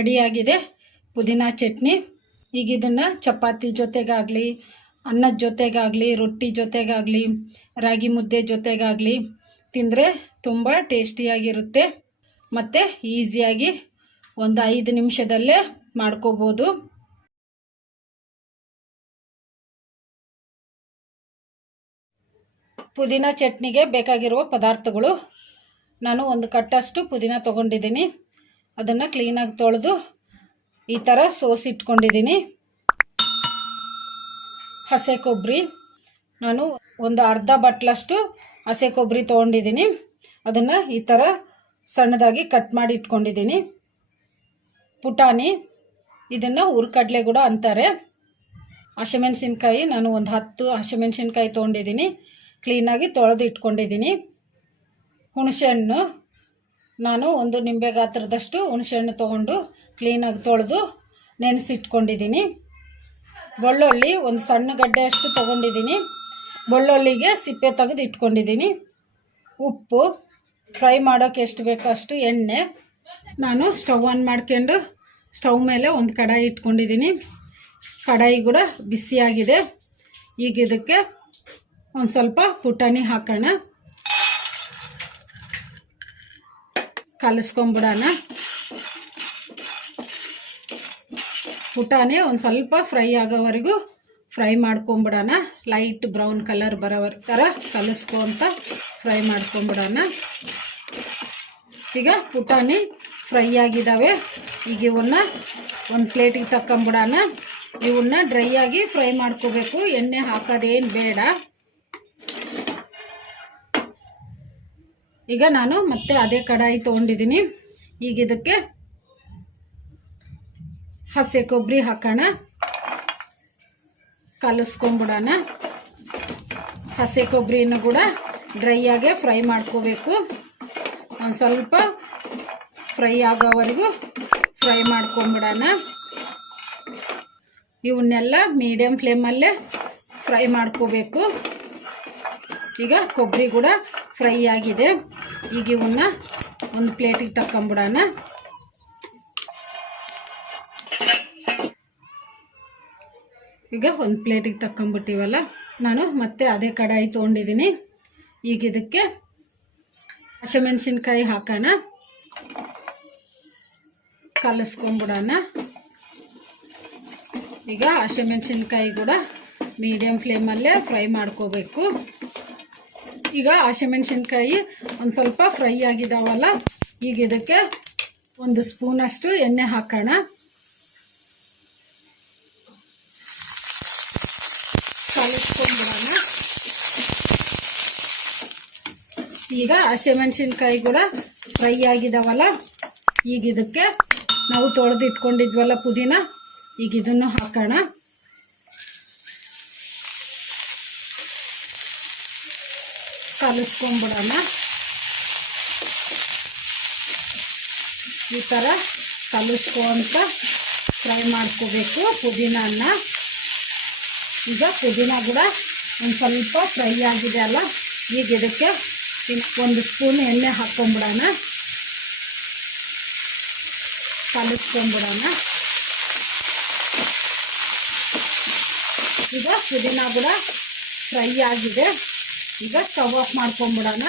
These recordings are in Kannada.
ರೆಡಿಯಾಗಿದೆ. ಪುದೀನ ಚಟ್ನಿ. ಈಗ ಇದನ್ನು ಚಪಾತಿ ಜೊತೆಗಾಗಲಿ, ಅನ್ನದ ಜೊತೆಗಾಗಲಿ, ರೊಟ್ಟಿ ಜೊತೆಗಾಗಲಿ, ರಾಗಿ ಮುದ್ದೆ ಜೊತೆಗಾಗಲಿ ತಿಂದರೆ ತುಂಬ ಟೇಸ್ಟಿಯಾಗಿರುತ್ತೆ. ಮತ್ತು ಈಸಿಯಾಗಿ ಒಂದು ಐದು ನಿಮಿಷದಲ್ಲೇ ಮಾಡ್ಕೋಬೋದು. ಪುದೀನ ಚಟ್ನಿಗೆ ಬೇಕಾಗಿರುವ ಪದಾರ್ಥಗಳು. ನಾನು ಒಂದು ಕಟ್ಟಷ್ಟು ಪುದೀನ ತೊಗೊಂಡಿದ್ದೀನಿ. ಅದನ್ನು ಕ್ಲೀನಾಗಿ ತೊಳೆದು ಈ ಥರ ಸೋಸಿ ಇಟ್ಕೊಂಡಿದ್ದೀನಿ. ಹಸೆ ಕೊಬ್ಬರಿ ನಾನು ಒಂದು ಅರ್ಧ ಬಟ್ಲಷ್ಟು ಹಸೆ ಕೊಬ್ಬರಿ ತೊಗೊಂಡಿದ್ದೀನಿ. ಅದನ್ನು ಈ ಥರ ಸಣ್ಣದಾಗಿ ಕಟ್ ಮಾಡಿ ಇಟ್ಕೊಂಡಿದ್ದೀನಿ. ಪುಟಾಣಿ. ಇದನ್ನು ಹುರ್ಕಡ್ಲೆ ಕೂಡ ಅಂತಾರೆ. ಹಸಿಮೆಣ್ಸಿನ್ಕಾಯಿ, ನಾನು ಒಂದು ಹತ್ತು ಹಸಿಮೆಣ್ಸಿನ್ಕಾಯಿ ತೊಗೊಂಡಿದ್ದೀನಿ. ಕ್ಲೀನಾಗಿ ತೊಳೆದು ಇಟ್ಕೊಂಡಿದ್ದೀನಿ. ಹುಣಸೆಹಣ್ಣು. ನಾನು ಒಂದು ನಿಂಬೆ ಗಾತ್ರದಷ್ಟು ಹುಣಸೆಹಣ್ಣು ತೊಗೊಂಡು ಕ್ಲೀನಾಗಿ ತೊಳೆದು ನೆನೆಸಿಟ್ಕೊಂಡಿದ್ದೀನಿ. ಬೆಳ್ಳುಳ್ಳಿ ಒಂದು ಸಣ್ಣ ಗಡ್ಡೆಯಷ್ಟು ತೊಗೊಂಡಿದ್ದೀನಿ. ಬೆಳ್ಳುಳ್ಳಿಗೆ ಸಿಪ್ಪೆ ತೆಗೆದು ಇಟ್ಕೊಂಡಿದ್ದೀನಿ. ಉಪ್ಪು ಫ್ರೈ ಮಾಡೋಕ್ಕೆ ಎಷ್ಟು ಬೇಕೋ ಅಷ್ಟು ಎಣ್ಣೆ ನಾನು ಸ್ಟವ್ ಆನ್ ಮಾಡ್ಕೊಂಡು ಸ್ಟವ್ ಮೇಲೆ ಒಂದು ಕಡಾಯಿ ಇಟ್ಕೊಂಡಿದ್ದೀನಿ. ಕಡಾಯಿ ಕೂಡ ಬಿಸಿಯಾಗಿದೆ. ಈಗ ಇದಕ್ಕೆ ಒಂದು ಸ್ವಲ್ಪ ಪುಟಾಣಿ ಹಾಕೋಣ. ಕಲಿಸ್ಕೊಂಬಿಡೋಣ. ಪುಟಾಣಿ ಒಂದು ಸ್ವಲ್ಪ ಫ್ರೈ ಆಗೋವರೆಗೂ ಫ್ರೈ ಮಾಡ್ಕೊಂಬಿಡೋಣ. ಲೈಟ್ ಬ್ರೌನ್ ಕಲರ್ ಬರೋ ಥರ ಕಲಿಸ್ಕೊಂತ ಫ್ರೈ ಮಾಡ್ಕೊಂಬಿಡೋಣ. ಈಗ ಪುಟಾಣಿ ಫ್ರೈ ಆಗಿದ್ದಾವೆ ಈಗ ಇವನ್ನ ಒಂದು ಪ್ಲೇಟಿಗೆ ತಕ್ಕೊಂಬಿಡೋಣ. ಇವನ್ನ ಡ್ರೈ ಆಗಿ ಫ್ರೈ ಮಾಡ್ಕೋಬೇಕು. ಎಣ್ಣೆ ಹಾಕೋದೇನು ಬೇಡ. ಈಗ ನಾನು ಮತ್ತೆ ಅದೇ ಕಡಾಯಿ ತೊಗೊಂಡಿದ್ದೀನಿ. ಈಗ ಇದಕ್ಕೆ ಹಸಿ ಕೊಬ್ಬರಿ ಹಾಕೋಣ. ಕಲಿಸ್ಕೊಂಬಿಡೋಣ ಹಸಿ ಕೊಬ್ಬರಿನು ಕೂಡ ಡ್ರೈ ಆಗೇ ಫ್ರೈ ಮಾಡ್ಕೋಬೇಕು. ಒಂದು ಸ್ವಲ್ಪ ಫ್ರೈ ಆಗೋವರೆಗೂ ಫ್ರೈ ಮಾಡ್ಕೊಂಬಿಡೋಣ ಇವನ್ನೆಲ್ಲ ಮೀಡಿಯಮ್ ಫ್ಲೇಮಲ್ಲೇ ಫ್ರೈ ಮಾಡ್ಕೋಬೇಕು. ಈಗ ಕೊಬ್ಬರಿ ಕೂಡ ಫ್ರೈ ಆಗಿದೆ. ಈಗ ಇವನ್ನ ಒಂದು ಪ್ಲೇಟಿಗೆ ತಕ್ಕೊಂಬಿಡೋಣ. ಈಗ ಒಂದು ಪ್ಲೇಟಿಗೆ ತಕ್ಕೊಂಬಿಟ್ಟಿವಲ್ಲ, ನಾನು ಮತ್ತೆ ಅದೇ ಕಡಾಯಿ ತೊಗೊಂಡಿದ್ದೀನಿ. ಈಗ ಇದಕ್ಕೆ ಹಸಿಮೆಣಸಿನ್ಕಾಯಿ ಹಾಕೋಣ. ಕಲಸ್ಕೊಂಬಿಡೋಣ. ಈಗ ಹಸಿಮೆಣಸಿನ್ಕಾಯಿ ಕೂಡ ಮೀಡಿಯಮ್ ಫ್ಲೇಮಲ್ಲೇ ಫ್ರೈ ಮಾಡ್ಕೋಬೇಕು. ಈಗ ಹಸಿಮೆಣ್ಸಿನ್ಕಾಯಿ ಒಂದು ಸ್ವಲ್ಪ ಫ್ರೈ ಆಗಿದಾವಲ್ಲ, ಈಗ ಇದಕ್ಕೆ ಒಂದು ಸ್ಪೂನಷ್ಟು ಎಣ್ಣೆ ಹಾಕೋಣ. ಕಲಿಸ್ಕೊಂಡ್ಬಿಡೋಣ ಈಗ ಹಸಿಮೆಣ್ಸಿನ್ಕಾಯಿ ಕೂಡ ಫ್ರೈ ಆಗಿದಾವಲ್ಲ, ಈಗ ಇದಕ್ಕೆ ನಾವು ತೊಳೆದಿಟ್ಕೊಂಡಿದ್ವಲ್ಲ ಪುದೀನ, ಈಗ ಇದನ್ನು ಹಾಕೋಣ. ಕಲಿಸ್ಕೊಂಬಿಡೋಣ. ಈ ಥರ ಕಲಿಸ್ಕೊಂತ ಫ್ರೈ ಮಾಡ್ಕೋಬೇಕು ಪುದೀನನ್ನ. ಈಗ ಪುದೀನ ಕೂಡ ಒಂದು ಸ್ವಲ್ಪ ಫ್ರೈ ಆಗಿದೆ ಅಲ್ಲ ಈಗ ಇದಕ್ಕೆ ಒಂದು ಸ್ಪೂನ್ ಎಣ್ಣೆ ಹಾಕ್ಕೊಂಬಿಡೋಣ. ಕಲಿಸ್ಕೊಂಬಿಡೋಣ. ಈಗ ಪುದೀನ ಕೂಡ ಫ್ರೈ ಆಗಿದೆ. ಈಗ ಸ್ಟವ್ ಆಫ್ ಮಾಡ್ಕೊಂಬಿಡೋಣ.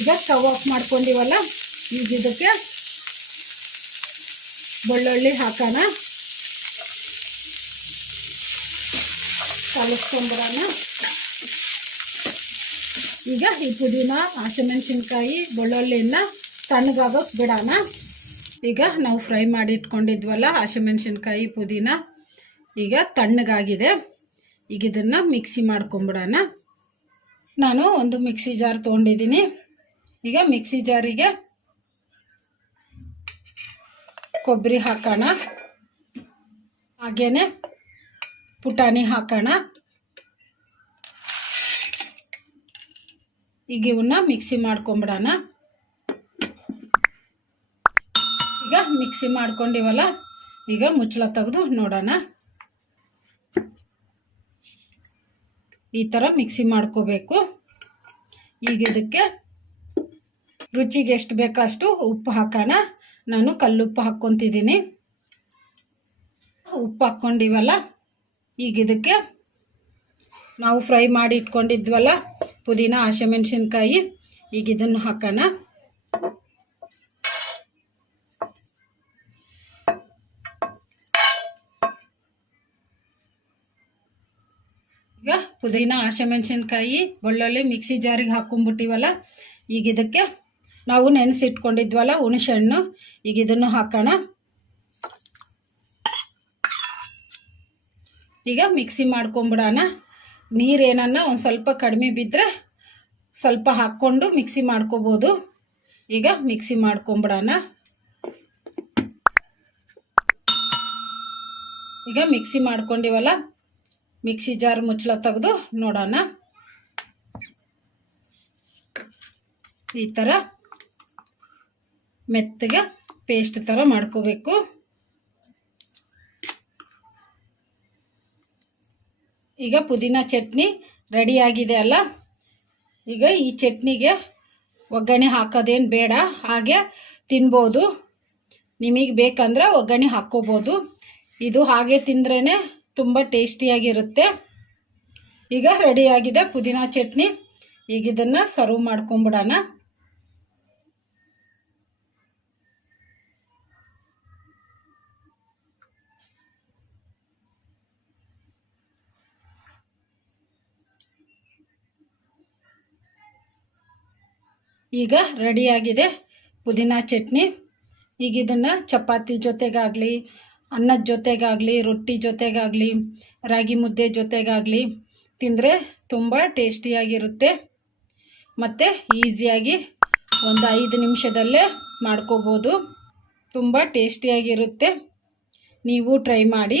ಈಗ ಸ್ಟವ್ ಆಫ್ ಮಾಡ್ಕೊಂಡಿವಲ್ಲ, ಈಗ ಇದಕ್ಕೆ ಬೆಳ್ಳುಳ್ಳಿ ಹಾಕೋಣ. ಕಲಿಸ್ಕೊಂಬಿಡೋಣ. ಈಗ ಈ ಪುದೀನ, ಹಸಿಮೆಣ್ಸಿನ್ಕಾಯಿ ಬೆಳ್ಳುಳ್ಳಿನ ತಣ್ಣಗಾಗೋಕೆ ಬಿಡೋಣ. ಈಗ ನಾವು ಫ್ರೈ ಮಾಡಿ ಇಟ್ಕೊಂಡಿದ್ವಲ್ಲ, ಹಸಿಮೆಣ್ಸಿನ್ಕಾಯಿ, ಪುದೀನ, ಈಗ ತಣ್ಣಗಾಗಿದೆ. ಈಗ ಇದನ್ನು ಮಿಕ್ಸಿ ಮಾಡ್ಕೊಂಬಿಡೋಣ. ನಾನು ಒಂದು ಮಿಕ್ಸಿ ಜಾರ್ ತೊಗೊಂಡಿದ್ದೀನಿ. ಈಗ ಮಿಕ್ಸಿ ಜಾರಿಗೆ ಕೊಬ್ಬರಿ ಹಾಕೋಣ. ಹಾಗೇ ಪುಟಾಣಿ ಹಾಕೋಣ. ಈಗ ಇವನ್ನ ಮಿಕ್ಸಿ ಮಾಡ್ಕೊಂಬಿಡೋಣ. ಈಗ ಮಿಕ್ಸಿ ಮಾಡ್ಕೊಂಡಿವಲ್ಲ, ಈಗ ಮುಚ್ಚಳ ತೆಗೆದು ನೋಡೋಣ. ಈ ಥರ ಮಿಕ್ಸಿ ಮಾಡ್ಕೋಬೇಕು. ಈಗ ಇದಕ್ಕೆ ರುಚಿಗೆ ಎಷ್ಟು ಬೇಕೋ ಅಷ್ಟು ಉಪ್ಪು ಹಾಕೋಣ. ನಾನು ಕಲ್ಲುಪ್ಪು ಹಾಕ್ಕೊತಿದ್ದೀನಿ. ಉಪ್ಪು ಹಾಕ್ಕೊಂಡಿವಲ್ಲ, ಈಗ ಇದಕ್ಕೆ ನಾವು ಫ್ರೈ ಮಾಡಿ ಇಟ್ಕೊಂಡಿದ್ವಲ್ಲ, ಪುದೀನ, ಹಸಿಮೆಣ್ಸಿನ್ಕಾಯಿ, ಈಗ ಇದನ್ನು ಹಾಕೋಣ. ಪುದೀನ, ಹಸಿಮೆಣ್ಸಿನ್ಕಾಯಿ, ಬೆಳ್ಳುಳ್ಳಿ ಮಿಕ್ಸಿ ಜಾರಿಗೆ ಹಾಕೊಂಡ್ಬಿಟ್ಟಿವಲ್ಲ, ಈಗ ಇದಕ್ಕೆ ನಾವು ನೆನೆಸಿಟ್ಕೊಂಡಿದ್ವಲ್ಲ ಹುಣಸೆಹಣ್ಣು, ಈಗ ಇದನ್ನು ಹಾಕೋಣ. ಈಗ ಮಿಕ್ಸಿ ಮಾಡ್ಕೊಂಬಿಡೋಣ. ನೀರೇನನ್ನ ಒಂದು ಸ್ವಲ್ಪ ಕಡಿಮೆ ಬಿದ್ದರೆ ಸ್ವಲ್ಪ ಹಾಕ್ಕೊಂಡು ಮಿಕ್ಸಿ ಮಾಡ್ಕೋಬೋದು. ಈಗ ಮಿಕ್ಸಿ ಮಾಡ್ಕೊಂಬಿಡೋಣ. ಈಗ ಮಿಕ್ಸಿ ಮಾಡ್ಕೊಂಡಿವಲ್ಲ ಮಿಕ್ಸಿ ಜಾರ್ ಮುಚ್ಚಳ ತೆಗೆದು ನೋಡೋಣ. ಈ ಥರ ಮೆತ್ತಗೆ ಪೇಸ್ಟ್ ಥರ ಮಾಡ್ಕೋಬೇಕು. ಈಗ ಪುದೀನ ಚಟ್ನಿ ರೆಡಿಯಾಗಿದೆ ಅಲ್ಲ? ಈಗ ಈ ಚಟ್ನಿಗೆ ಒಗ್ಗರಣೆ ಹಾಕೋದೇನು ಬೇಡ, ಹಾಗೆ ತಿನ್ಬೋದು. ನಿಮಗೆ ಬೇಕಂದ್ರೆ ಒಗ್ಗರಣೆ ಹಾಕ್ಕೋಬೋದು. ಇದು ಹಾಗೆ ತಿಂದ್ರೇ ತುಂಬ ಟೇಸ್ಟಿಯಾಗಿರುತ್ತೆ. ಈಗ ರೆಡಿಯಾಗಿದೆ ಪುದೀನ ಚಟ್ನಿ. ಈಗ ಇದನ್ನು ಸರ್ವ್ ಮಾಡ್ಕೊಂಬಿಡೋಣ. ಈಗ ರೆಡಿಯಾಗಿದೆ ಪುದೀನ ಚಟ್ನಿ. ಈಗ ಇದನ್ನು ಚಪಾತಿ ಜೊತೆಗಾಗಲಿ ಅನ್ನದ ಜೊತೆಗಾಗಲಿ, ರೊಟ್ಟಿ ಜೊತೆಗಾಗಲಿ, ರಾಗಿ ಮುದ್ದೆ ಜೊತೆಗಾಗಲಿ ತಿಂದರೆ ತುಂಬ ಟೇಸ್ಟಿಯಾಗಿರುತ್ತೆ. ಮತ್ತು ಈಸಿಯಾಗಿ ಒಂದು ಐದು ನಿಮಿಷದಲ್ಲೇ ಮಾಡ್ಕೋಬೋದು. ತುಂಬ ಟೇಸ್ಟಿಯಾಗಿರುತ್ತೆ. ನೀವು ಟ್ರೈ ಮಾಡಿ.